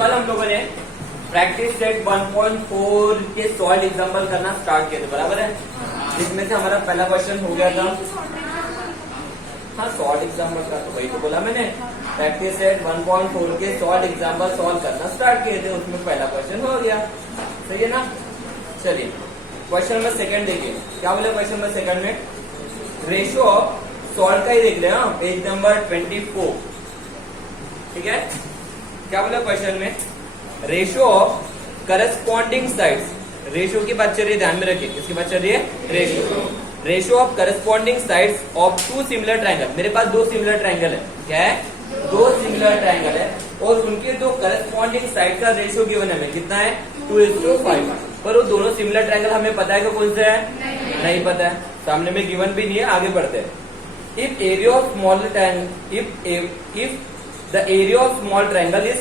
कल हम लोगों ने प्रैक्टिस सेट 1.4 के सॉल्व एग्जाम्पल करना स्टार्ट किया था, बराबर है। जिसमें से हमारा पहला क्वेश्चन हो गया था, हाँ सॉल्व एग्जाम्पल का, तो वही तो बोला मैंने। प्रैक्टिस सेट 1.4 के सॉल्व एग्जाम्पल सॉल्व करना स्टार्ट किए थे, उसमें पहला क्वेश्चन हो गया, सही है ना। चलिए क्वेश्चन नंबर सेकंड देखिए, क्या बोले क्वेश्चन नंबर सेकंड में, रेशियो ऑफ सॉल्व का ही देख रहे हैं, पेज नंबर 24, ठीक है। क्या बोला क्वेश्चन में, ratio of corresponding sides, ratio की बात चल रही है, ध्यान में रखिए किसकी बात चल रही है, ratio of corresponding sides of two similar triangle. मेरे पास दो सिमिलर ट्रायंगल है, क्या है, दो सिमिलर ट्रायंगल है, और उनके दो करस्पॉन्डिंग साइड का रेशियो गिवन है, कितना है 2:5। पर वो दोनों सिमिलर ट्रायंगल हमें पता है कि कौन से है, नहीं पता है, सामने में गिवन भी नहीं है, आगे बढ़ते हैं। If area of small triangle, if the area of small triangle is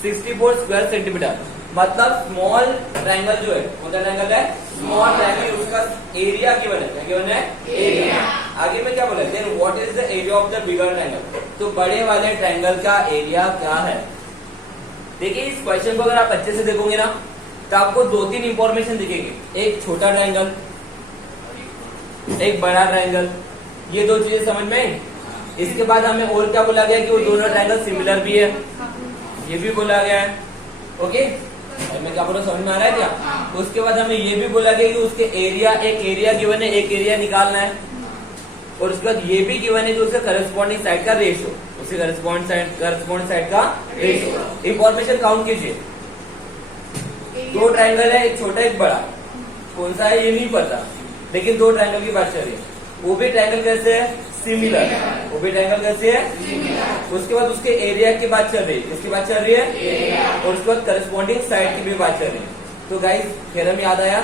64 square centimetre, मतलब स्मॉल ट्रायंगल जो है, कौन सा ट्रायंगल है, स्मॉल ट्रायंगल, उसका एरिया गिवन है, क्या गिवन है, एरिया। आगे में क्या बोला, then what is the area of the bigger triangle, तो बड़े वाले ट्रायंगल का एरिया क्या है। देखिए इस क्वेश्चन को अगर आप अच्छे से देखोगे ना, तो आपको दो तीन इंफॉर्मेशन दिखेगी, एक छोटा ट्रायंगल, एक बड़ा ट्रायंगल, ये दो चीजें समझ में आई। इसके बाद हमें और क्या बोला गया कि वो दोनों ट्रायंगल सिमिलर भी है, ये भी बोला गया है, ओके। मैं क्या बोला, समझ में आ रहा है क्या। उसके बाद हमें ये भी बोला गया कि उसके एरिया, एक एरिया गिवन है, एक एरिया निकालना है, और उसके बाद ये भी गिवन है कि उसका करस्पॉन्डिंग साइड का रेशियो, उसके करस्पॉन्डिंग साइड का रेशियो। इंफॉर्मेशन काउंट कीजिए, दो ट्रायंगल है, एक छोटा एक बड़ा, कौन सा है ये नहीं पता, लेकिन दो ट्रायंगल की बात चल रही है, वो भी ट्रायंगल कैसे है, सिमिलर, वो भी ट्रायंगल कैसे है। उसके बाद उसके एरिया की बात चल रही है, किसकी बात चल रही है, और उसके बाद करस्पॉन्डिंग साइड की भी बात चल रही है। तो गाइस थ्योरम याद आया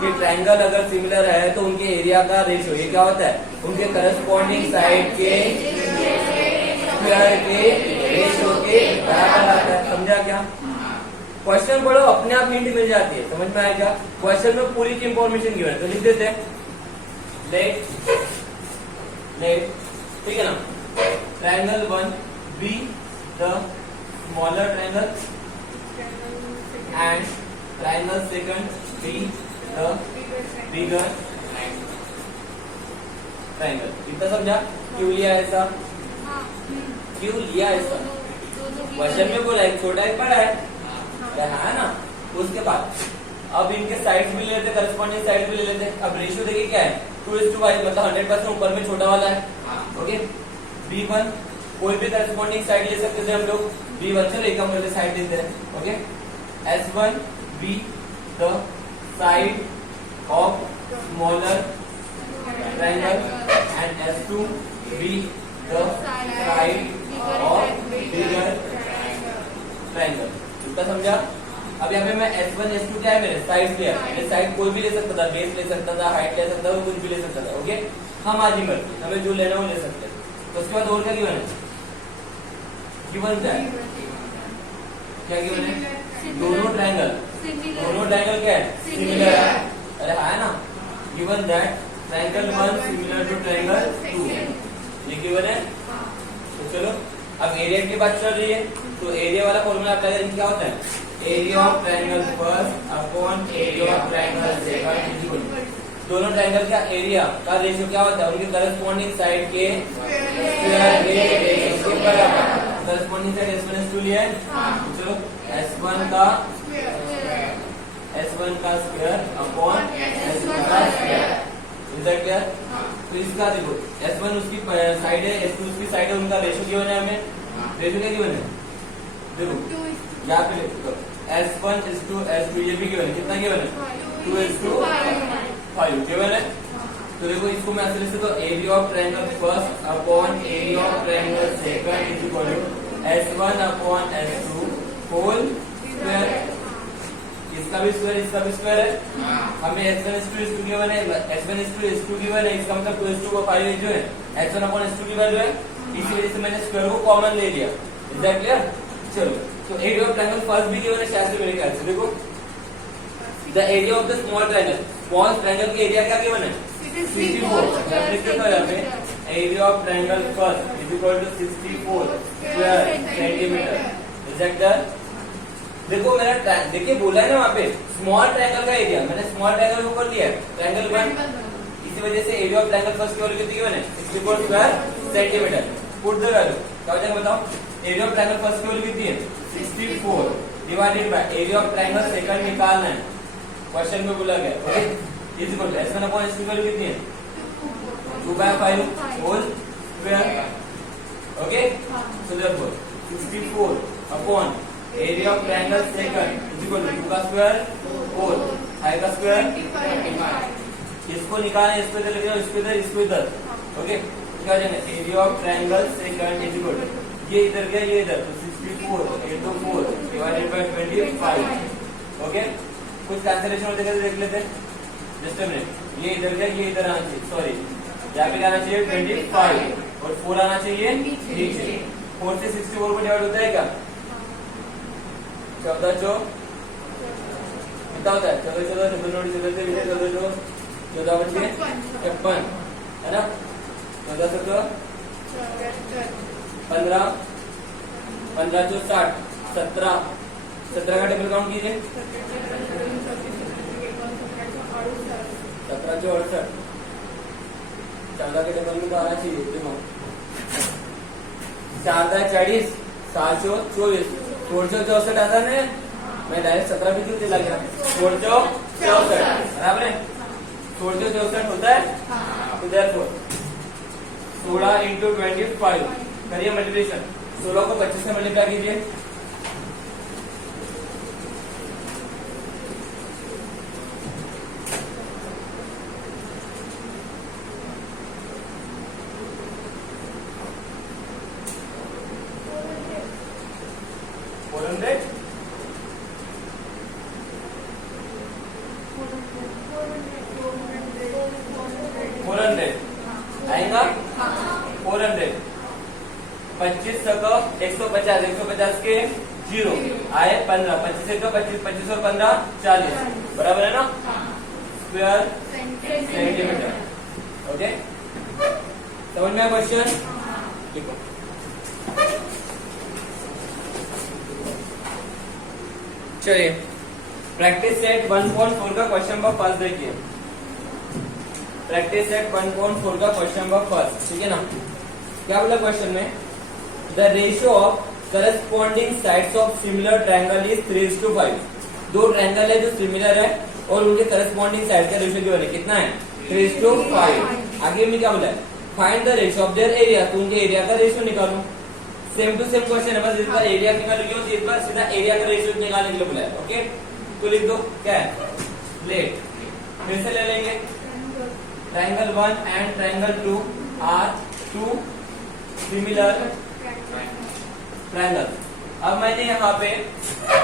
कि ट्रायंगल अगर सिमिलर है तो उनके एरिया का रेशियो ये क्या होता है, उनके करस्पॉन्डिंग साइड के रेशियो के बराबर आता है, समझा क्या। क्वेश्चन पढ़ो, अपने आप हिंट मिल जाती है, समझ में आएगा। क्वेश्चन में पूरी की इंफॉर्मेशन गिवन है, तो लिख देते हैं लेट, ठीक है ना। Triangle 1 be the smaller triangle and triangle second be the bigger triangle. इतना समझा, क्यों लिया ऐसा, क्यों लिया ऐसा, क्वेश्चन में बोला एक छोटा एक बड़ा है ना। उसके बाद अब इनके साइड्स भी ले लेते, करस्पॉन्डिंग साइड भी ले लेते। अब रेशियो देखिए क्या है, 2:5, मतलब 100% ऊपर में छोटा वाला है, ओके। B1 कोई भी करस्पॉन्डिंग साइड ले सकते थे हम लोग, B1 चलो एक हम साइड लेते हैं, okay. S1 B the side of smaller triangle and S2 B the side of bigger triangle. इतना समझा। अब यहाँ पे मैं S1 S2 क्या है, मेरे साइड लिया, मेरे साइड कोई भी ले सकता था, बेस ले सकता था, हाइट ले सकता था, कुछ भी ले सकता था, ओके। हम आज ही मर्जी, हमें जो लेना वो ले सकते हैं। तो उसके बाद और क्या गिवन है, गिवन क्या है, क्या गिवन है, दोनों ट्रायंगल क्या है, सिमिलर है, अरे है ना। Given that triangle 1 similar to triangle 2, ये गिवन है। तो चलो अब एरिया की बात चल रही है, तो एरिया वाला फॉर्मूला अप्लाई करेंगे, क्या होता है, area of triangle first upon area of triangle second equal, दोनों ट्रायंगल का एरिया का रेशियो क्या होता है, उनके करस्पॉन्डिंग साइड के स्क्वायर के रेशियो के बराबर। करस्पॉन्डिंग साइड S1 S2 लिया है, चलो S1 का स्क्वायर अपॉन S2 का स्क्वायर, इज दैट क्लियर। तो इसका देखो S1 उसकी साइड है, S2 उसकी साइड है, उनका रेशियो गिवन है, हमें रेशियो क्या गिवन है, देखो यहाँ पे लिखो S1 S2 S2, ये भी गिवन है, कितना गिवन है, 2:5 गिवन है। तो देखो इसको मैं ऐसे लिख सकता हूँ, area of triangle first upon area of triangle second is equal to S1 upon S2 whole square, इसका भी स्क्वायर, इसका भी स्क्वायर है। हमें S1 S2 S2 गिवन है, S1 S2 S2 गिवन है, इसका मतलब 2:5 जो है S1 अपॉन S2 की वैल्यू है, इसी वजह से मैंने स्क्वायर को कॉमन ले लिया, इज दैट क्लियर। चलो तो एरिया ऑफ ट्रायंगल फर्स्ट भी गिवन है, शायद से मेरे ख्याल से देखो the area of the small triangle, small triangle की एरिया क्या गिवन है, 64। Area of triangle first is equal to 64 square centimetre, is that clear. देखो मेरा देखिए बोला है ना वहाँ पे स्मॉल ट्रायंगल का एरिया, मैंने स्मॉल ट्रायंगल को कर लिया है ट्रायंगल 1, इसी वजह से एरिया ऑफ ट्रायंगल फर्स्ट की वैल्यू कितनी गिवन है 64 square centimetre. Put the value क्या हो जाएगा बताओ, एरिया ऑफ ट्रायंगल फर्स्ट की वैल्यू कितनी है 64 divided by area of triangle second निकालना है, क्वेश्चन में बोला गया okay, is equal to S1 upon S2 की वैल्यू कितनी है 2/5 whole square okay, so therefore 64 upon area of triangle second is equal to 2 का स्क्वायर होल 5 का स्क्वायर, इसको निकालना इसको इधर लेके जाओ, इसको इधर ओके, क्या हो जाएगा area of triangle second is equal to ये इधर गया ये इधर, तो 64 into 4 डिवाइडेड बाय 25 ओके, कुछ कैंसिलेशन हो जाएगा देख लेते हैं, जस्ट अ मिनट, ये इधर गया ये इधर आना चाहिए, सॉरी यहाँ पे आना चाहिए 25 और 4 आना चाहिए नीचे, 4 से 64 को डिवाइड होता है क्या 14 चौ कितना होता है 14 14 56 है ना, 14 15 15 चौ 60 17 का टेबल काउंट कीजिए 17 चौ 68, 14 के टेबल में तो आना चाहिए देखो 4 का 40 7 चौ 24 4 चौ 64 आता है, मैं डायरेक्ट 17 भी क्यों दिला गया 4 चौ 64 बराबर है, 4 चौ 64 होता है, तो देयरफॉर 16 into 25 करिए मल्टीप्लिकेशन, 16 को 25 से मल्टीप्लाई कीजिए, आएगा 400 25 तक 150 150 के 0 आए 15 25 एक 25 25 और 15 40 बराबर है ना स्क्वायर सेंटीमीटर ओके, समझ में आया क्वेश्चन लिखो। चलिए प्रैक्टिस सेट 1.4 का क्वेश्चन नंबर फर्स्ट देखिए, प्रैक्टिस सेट 1.4 का क्वेश्चन नंबर फर्स्ट, ठीक है ना, क्या बोला क्वेश्चन में, the ratio of corresponding sides of similar triangle is 3:5, दो ट्रायंगल है जो सिमिलर है और उनके करस्पॉन्डिंग साइड का रेशियो क्या है कितना है 3:5, आगे में क्या बोला है find the ratio of their area, तो उनके एरिया का रेशियो निकालो, सेम टू सेम क्वेश्चन है, बस इस बार एरिया निकालोगे इस बार सीधा एरिया का रेशियो निकालने के लिए बोला है ओके, तो लिख दो क्या है लेट, फिर से ले लेंगे triangle 1 and triangle 2 are two similar triangle. अब मैंने यहाँ पे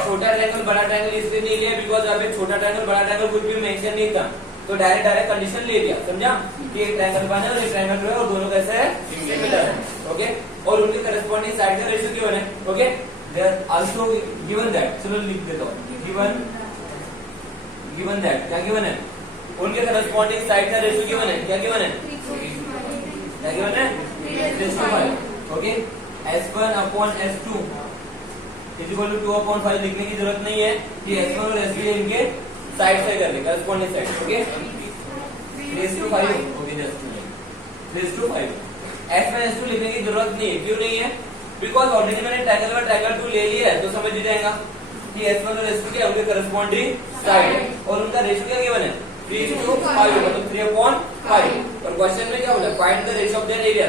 छोटा ट्रायंगल बड़ा ट्रायंगल इसलिए नहीं लिया बिकॉज यहाँ पे छोटा ट्रायंगल बड़ा ट्रायंगल कुछ भी मेंशन नहीं था, तो डायरेक्ट कंडीशन ले लिया, समझा कि एक ट्रायंगल 1 है और एक ट्रायंगल 2 है और दोनों कैसे है सिमिलर है ओके, और उनके करस्पॉन्डिंग साइड का रेशियो गिवन है okay, they are also given that, चलो लिख देता हूँ गिवन दैट, क्या गिवन है उनके करस्पॉन्डिंग साइड का रेशियो गिवन है, क्या गिवन है 3:5 okay, S1 upon S2 is equal to 2/5 लिखने की जरूरत नहीं है कि S1 और S2 इनके साइड से कर दे corresponding side okay, 3:5 okay just 3:5 S1 S2 लिखने की जरूरत नहीं है, क्यों नहीं है बिकॉज ऑलरेडी मैंने ट्रायंगल 2 ले लिया है, तो समझ जाएगा कि S1 और S2 क्या उनके करस्पॉन्डिंग साइड और उनका रेशियो क्या गिवन है 3:5 मतलब 3/5, और क्वेश्चन में क्या बोला find the ratio of their area,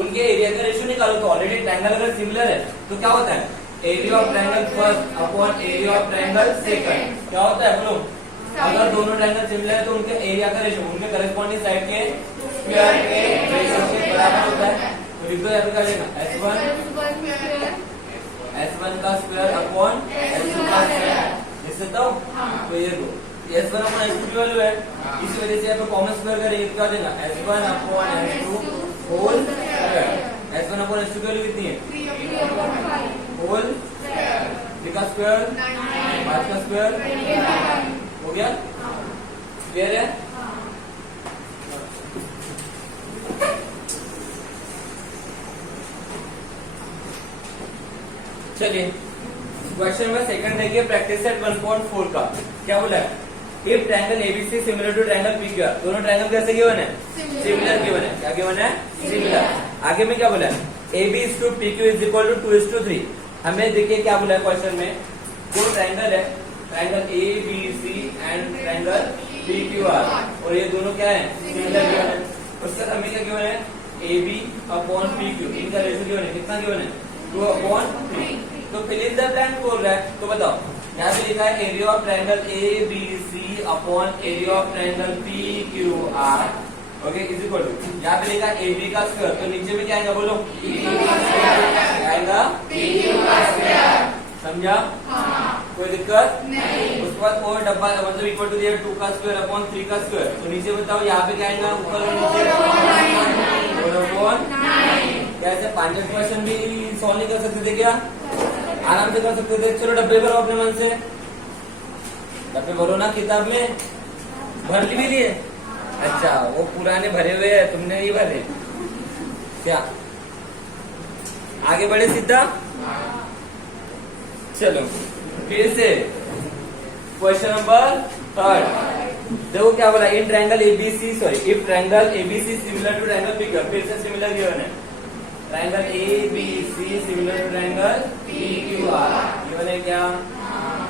उनके एरिया का रेशियो निकालो, तो ऑलरेडी ट्रायंगल अगर सिमिलर है तो क्या होता है area of triangle first upon area of triangle second, क्या होता है बोलो, अगर दोनों ट्रायंगल सिमिलर है तो उनके एरिया का रेशियो उनके करस्पॉन्डिंग साइड के स्क्वायर के रेशियो के बराबर होता है, तो लिख दो यहाँ पे क्या लेना S1 का स्क्वायर अपॉन S2 का स्क्वायर, लिख सकता हूँ, तो ये दो S1 अपॉन S2 की वैल्यू है, इस वजह से यहाँ पे कॉमन स्क्वायर करेंगे तो क्या देना S1 upon S2 whole square, S1 upon S2 की वैल्यू कितनी है होल का स्क्वायर 5 का स्क्वायर हो गया, क्लियर है। चलिए क्वेश्चन में सेकंड देखिए, प्रैक्टिस सेट 1.4 का क्या बोला है? If triangle ABC similar to triangle PQR, दोनों ट्रायंगल कैसे गिवन है? सिमिलर गिवन है। क्या गिवन है? सिमिलर। आगे में क्या बोला है? AB is to PQ is equal to 2:3। हमें देखिए क्या बोला है क्वेश्चन में, दो ट्रायंगल है, triangle ABC and triangle PQR, और ये दोनों क्या है? सिमिलर गिवन है। उसका हमें क्या गिवन है? AB अपॉन PQ, इनका रेशियो गिवन है, कितना गिवन है? 2/3। तो फिल इन द ब्लैंक बोल रहा है, तो बताओ। यहाँ पे लिखा है area of triangle ABC upon area of triangle PQR, okay, is equal to, यहाँ पे लिखा है AB का स्क्वायर, तो नीचे में क्या आएगा बोलो? आएगा PQ का स्क्वायर। समझा? कोई दिक्कत नहीं। उसके बाद और डब्बा मतलब इक्वल टू दिया 2 का स्क्वायर अपॉन 3 का स्क्वायर, तो नीचे बताओ यहाँ पे क्या आएगा? ऊपर और नीचे कैसे 5 क्वेश्चन भी सॉल्व नहीं कर सकते थे क्या? आराम से कर सकते थे। चलो डब्बे भरो अपने मन से, डब्बे भरो ना, किताब में भर भी लिए। अच्छा, वो पुराने भरे हुए हैं, तुमने नहीं भरे क्या? आगे बढ़े सीधा। चलो फिर से क्वेश्चन नंबर 3। देखो क्या बोला, in triangle ABC, sorry, if triangle ABC similar to triangle PQR, फिर से सिमिलर गिवन है। Triangle ABC similar to triangle PQR given है क्या?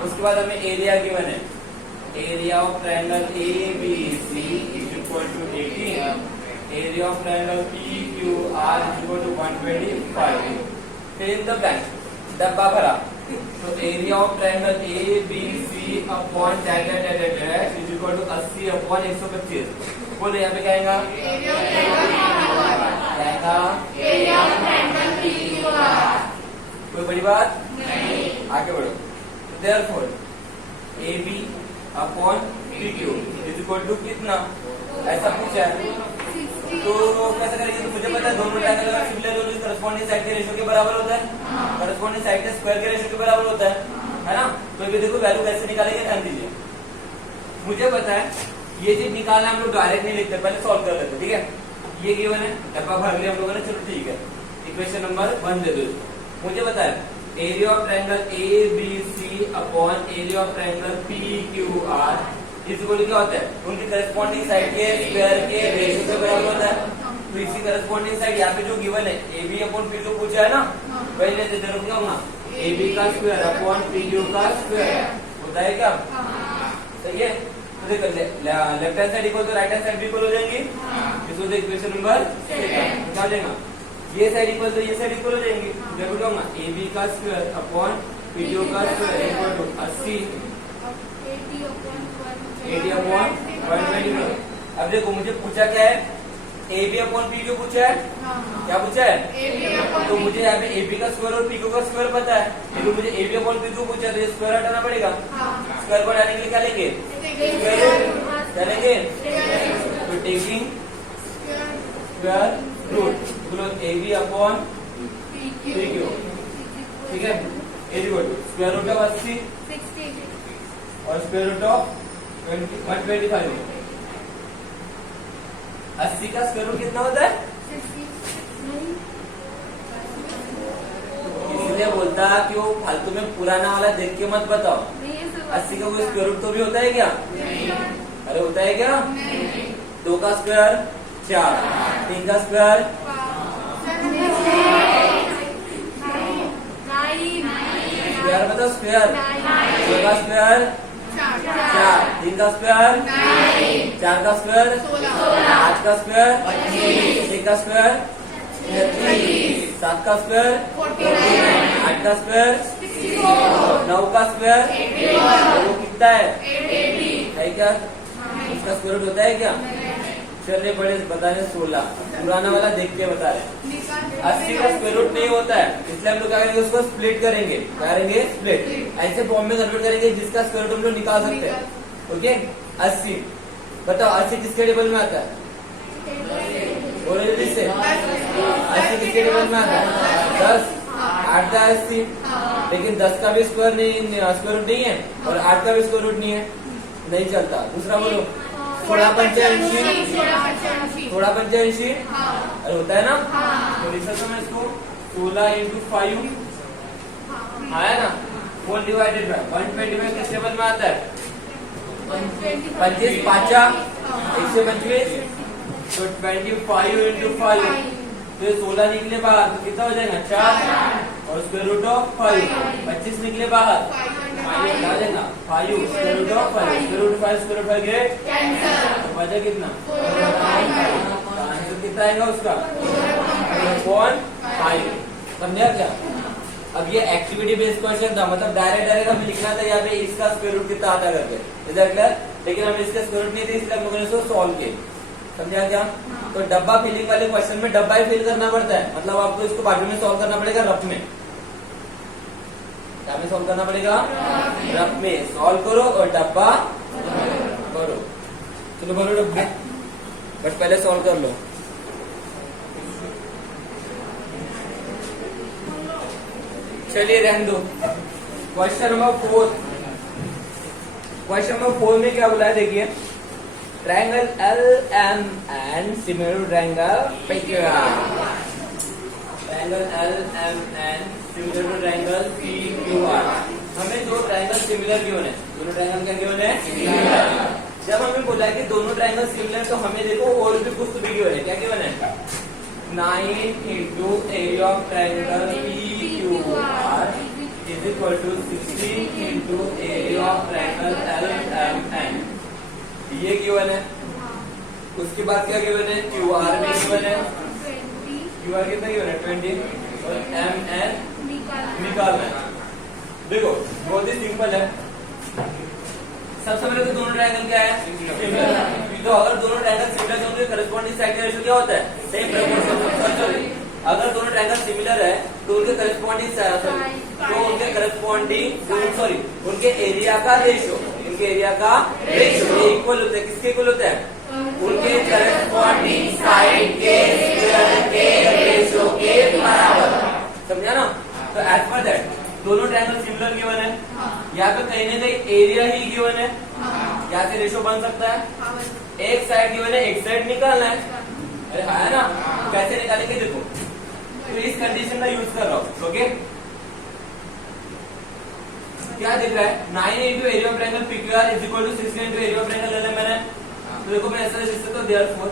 उसके बाद हमें एरिया गिवन है, area of triangle ABC is equal to 18, area of triangle PQR is equal to 125। फिर इन द ब्लैंक, डब्बा भरा, तो area of triangle ABC upon dash is equal to 80 upon 125। बोलो यहाँ पे क्या आएगा? कोई बड़ी बात नहीं। आगे बढ़ो। Therefore AB upon PQ is equal to कितना, ऐसा पूछा है, तो कैसे करेंगे? तो मुझे पता है दोनों ट्रायंगल अगर सिमिलर, दोनों करस्पॉन्डिंग साइड के रेशियो के बराबर होता है, करस्पॉन्डिंग साइड के स्क्वायर के रेशियो के बराबर होता है ना? तो ये देखो वैल्यू कैसे निकालेंगे, ध्यान दीजिए। मुझे पता है ये चीज निकालना हम लोग डायरेक्ट नहीं लिखते, पहले सॉल्व कर लेते, ठीक है? ये गिवन है, डब्बा भर लिया हम लोगों ने, चलो ठीक है। इक्वेशन नंबर 1 दे दो। मुझे पता है area of triangle ABC upon area of triangle PQR इस इक्वल क्या होता है? उनके करस्पॉन्डिंग साइड के स्क्वायर के रेशियो के बराबर होता है। तो इसी करस्पॉन्डिंग साइड यहाँ पे जो गिवन है AB अपॉन PQ पूछा है ना, वही लेते जरूर क्या होगा? AB का स्क्वायर अपॉन PQ का स्क्वायर होता है क्या? सही है। तो देखो लेफ्ट हैंड साइड इक्वल तो राइट हैंड साइड भी इक्वल हो जाएंगी। इसको देखो इक्वेशन नंबर 2 क्या हो जाएगा? ये साइड इक्वल तो ये साइड इक्वल हो जाएंगी। देखो क्या होगा? AB का स्क्वायर अपॉन PQ का स्क्वायर इक्वल टू 80 अपॉन 125। अब देखो मुझे पूछा क्या है? AB अपॉन PQ पूछा है। क्या पूछा है? तो मुझे यहाँ पे AB का स्क्वायर और PQ का स्क्वायर पता है, लेकिन मुझे AB अपॉन PQ पूछा है, तो ये स्क्वायर हटाना पड़ेगा। स्क्वायर को हटाने के लिए क्या लेंगे? क्या लेंगे? तो टेकिंग स्क्वायर रूट, बोलो AB अपॉन PQ, ठीक है? स्क्वायर रूट ऑफ 80 और स्क्वायर रूट ऑफ 125। 80 का स्क्वायर रूट कितना होता है? इसलिए बोलता कि वो फालतू में पुराना वाला देख के मत बताओ। 80 का कोई स्क्वायर रूट तो भी होता है क्या? अरे होता है क्या? 2 का स्क्वायर 4, 3 का स्क्वायर 9, बताओ स्क्वायर, 6 का स्क्वायर 4, 3 का स्क्वायर 4 का स्क्वायर 8 का स्क्वायर 6 का स्क्वायर 7 का स्क्वायर 8 का स्क्वायर 9 का स्क्वायर, वो कितना है क्या? उसका स्क्वायर रूट होता है क्या? चलिए बड़े बता रहे 16, पुराना वाला देख के बता रहे। 80 का स्क्वायर रूट नहीं होता है, इसलिए हम लोग क्या करेंगे? उसको स्प्लिट करेंगे। क्या करेंगे? स्प्लिट। ऐसे फॉर्म में कन्वर्ट करेंगे जिसका स्क्वायर रूट हम लोग निकाल सकते हैं। ओके, 80 बताओ 80 किसके टेबल में आता है? बोलो जल्दी से। 80 किसके टेबल में आता है? 10। 8 का 80, लेकिन 10 का भी स्क्वायर रूट नहीं है और 8 का भी स्क्वायर रूट नहीं है, नहीं चलता। दूसरा बोलो 16 85, थोड़ा 85 अरे होता है ना? तो लिख सकता हूँ मैं इसको 16 × 5 आया ना? 4 डिवाइडेड बाय 125 किस टेबल में आता है? 25 पांचा 125, तो 25 इंटू 5, तो ये 16 निकले बाहर तो कितना हो जाएगा 4 और स्क्वायर रूट ऑफ 5, 25 निकले बाहर क्या हो जाएगा 5 square root of 5, square root 5 square root 5 के तो बचा कितना? आंसर कितना आएगा उसका? 4.5। समझा क्या? अब ये एक्टिविटी बेस्ड क्वेश्चन था, मतलब डायरेक्ट हमें लिखना था यहाँ पे इसका स्क्वायर रूट कितना आता करके, लेकिन हम इसका स्क्वायर रूट नहीं थे इसलिए हम लोगों ने इसको सॉल्व किया। समझा क्या? तो डब्बा फिलिंग वाले क्वेश्चन में डब्बा ही फिल करना पड़ता है, मतलब आपको इसको बाजू में सॉल्व करना पड़ेगा रफ में। क्या में सॉल्व करना पड़ेगा? रफ में सॉल्व करो और डब्बा करो। चलो बोलो डब्बे, बट पहले सॉल्व कर लो। चलिए रहने दो। क्वेश्चन नंबर 4, क्वेश्चन नंबर 4 में क्या बोला है देखिए, triangle LMN similar to triangle PQR, triangle LMN similar to triangle PQR। हमें दो ट्रायंगल सिमिलर गिवन है, दोनों ट्रायंगल क्या गिवन है? जब हमें बोला है कि दोनों ट्रायंगल सिमिलर, तो हमें देखो और भी कुछ भी गिवन है। क्या गिवन है? 9 into area of triangle PQR is equal to 16 into area of triangle LMN। ये गिवन है। उसके बाद क्या गिवन है? QR भी गिवन है। QR कितना गिवन है? 20 और MN निकालना है। देखो बहुत ही सिंपल है। सबसे पहले तो दोनों ट्रायंगल क्या है? सिमिलर। तो अगर दोनों ट्रायंगल सिमिलर है तो उनके करस्पॉन्डिंग साइड का रेशियो क्या होता है? Same proportional. अगर दोनों ट्रायंगल सिमिलर है तो उनके करस्पॉन्डिंग उनके एरिया का रेशियो, उनके एरिया का रेशियो इक्वल होता है। किसके इक्वल होता है? उनके करस्पॉन्डिंग साइड के स्क्वायर के रेशियो के बराबर। समझा ना? तो एज पर दैट दोनों ट्रायंगल सिमिलर गिवन है। यहाँ पे कहीं ना कहीं एरिया ही गिवन है, यहाँ से रेशियो बन सकता है। एक साइड गिवन है, एक साइड निकालना है। अरे है ना? कैसे निकालेंगे देखो, तो इस कंडीशन का यूज कर रहा हूँ। ओके, क्या दिख रहा है? 9 into area of triangle PQR is equal to 16 into area of triangle LMN है। तो देखो मैं ऐसा लिख सकता हूँ, देयरफॉर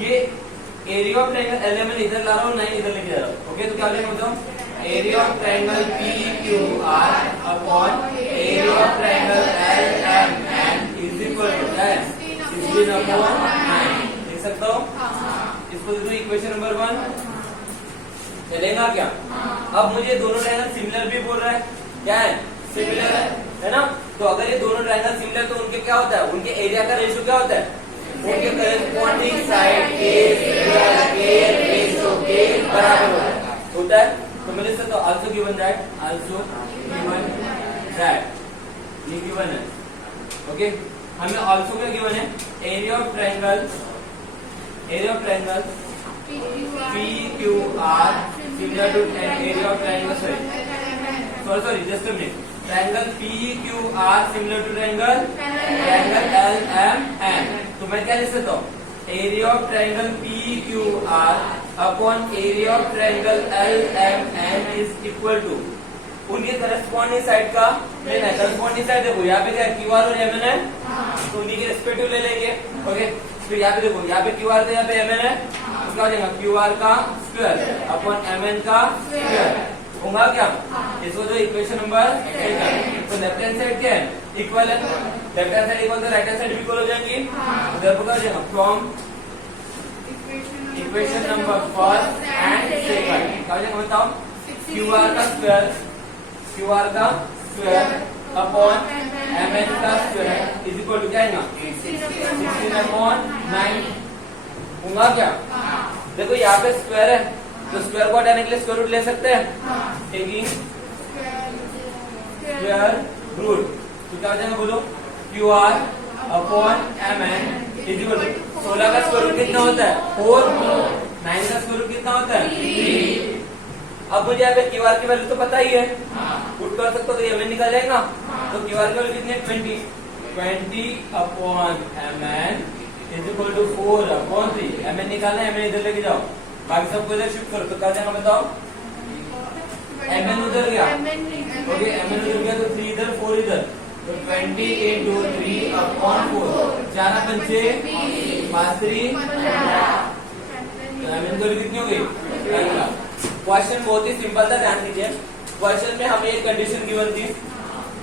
ये एरिया ऑफ ट्रायंगल LMN इधर ला रहा हूँ, 9 इधर लेके जा रहा हूँ। ओके, तो क्या लिखूंगा? Area of triangle PQR upon area of triangle LMN is equal to 16 upon 9। लिख सकता हूँ इसको। देखो इक्वेशन नंबर 1 चलेगा क्या? अब मुझे दोनों ट्रायंगल सिमिलर भी बोल रहा है। क्या है? सिमिलर है ना? तो अगर ये दोनों ट्रायंगल सिमिलर तो उनके क्या होता है? उनके एरिया का रेशियो क्या होता है? उनके करस्पॉन्डिंग साइड के स्क्वायर के रेशियो के बराबर होता है। तो मैं लिख सकता हूं also given that, also given that, ये गिवन है। ओके, हमें आल्सो क्या गिवन है? Area of triangle PQR similar to area of triangle sorry just a minute, triangle PQR similar to triangle LMN। तो मैं क्या लिख सकता हूँ? Area of triangle PQR upon area of triangle LMN is equal to उनके corresponding side का लेना है। करस्पॉन्डिंग साइड देखो, यहाँ पे क्या QR और MN है, तो उन्हीं के रिस्पेक्टिव ले लेंगे। ओके, तो यहाँ पे देखो, यहाँ पे QR तो यहाँ पे MN है, उसका हो जाएगा QR का स्क्वायर अपॉन MN का स्क्वायर होगा क्या? इसको जो इक्वेशन नंबर 8 है। तो लेफ्ट हैंड साइड क्या है? इक्वल है। लेफ्ट हैंड साइड इक्वल तो राइट हैंड साइड इक्वल हो जाएंगी। उधर पर क्या हो जाएगा? From equation number first and second क्या हो जाएगा बताओ? QR का स्क्वायर अपॉन MN का स्क्वायर इज इक्वल टू क्या आएगा? 16 अपॉन 9 होगा क्या? देखो यहाँ पे स्क्वायर है, तो स्क्वायर को हटाने के लिए स्क्वायर रूट ले सकते हैं। टेकिंग स्क्वायर रूट, तो क्या हो जाएगा बोलो? QR upon MN is equal to 16 का स्क्वायर रूट कितना होता है? 4। 9 का स्क्वायर रूट कितना होता है? 3। अब मुझे यहाँ पे QR की वैल्यू तो पता ही है, पुट कर सकते हो तो MN निकल जाएगा। तो QR की वैल्यू कितनी है? 20 upon MN is equal to 4 upon 3। MN निकालना है, MN इधर लेके जाओ, बाकी सबको इधर शिफ्ट करो। तो क्या जाएगा बताओ? MN उधर गया, ओके एम एन हो गया तो 3 इधर 4 इधर तो 20 into 3 upon 4 4 पंचे 5 3 एम एन तो कितनी हो गई। क्वेश्चन बहुत ही सिंपल था, ध्यान दीजिए। क्वेश्चन में हमें एक कंडीशन गिवन थी,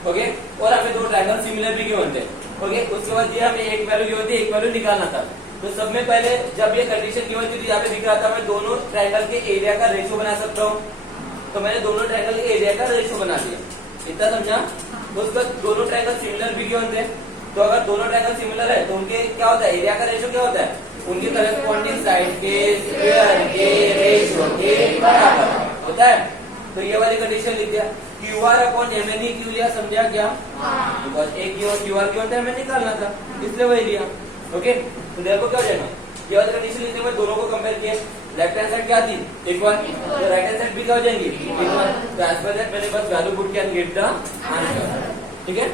ओके, और हमें दो ट्रायंगल सिमिलर भी गिवन थे, ओके। उसके बाद ये हमें एक वैल्यू गिवन थी, एक वैल्यू निकालना था। तो सब में पहले जब ये कंडीशन गिवन थी तो यहाँ पे दिख रहा था मैं दोनों ट्रायंगल के एरिया का रेशियो बना सकता हूँ, तो मैंने दोनों ट्रायंगल के एरिया का रेशियो बना दिया। इतना समझा। उसके बाद दोनों ट्रायंगल सिमिलर भी गिवन थे, तो अगर दोनों ट्रायंगल सिमिलर है तो उनके क्या होता है, एरिया का रेशियो क्या होता है, उनके करेस्पॉन्डिंग साइड के स्क्वायर के रेशियो के बराबर होता है। तो ये वाली कंडीशन लिख दिया। QR अपॉन MN ही क्यों लिया, समझा क्या? बिकॉज एक QR क्यों होता है, हमें निकालना था, इसलिए वही लिया, ओके। तो देखो क्या हो जाएगा, ये वाली कंडीशन लिखने में दोनों को कंपेयर किया, लेफ्ट हैंड साइड क्या थी इक्वल, तो राइट हैंड साइड भी क्या हो जाएंगी इक्वल। तो एज पर दैट मैंने बस वैल्यू पुट किया एंड गेट द आंसर, ठीक है।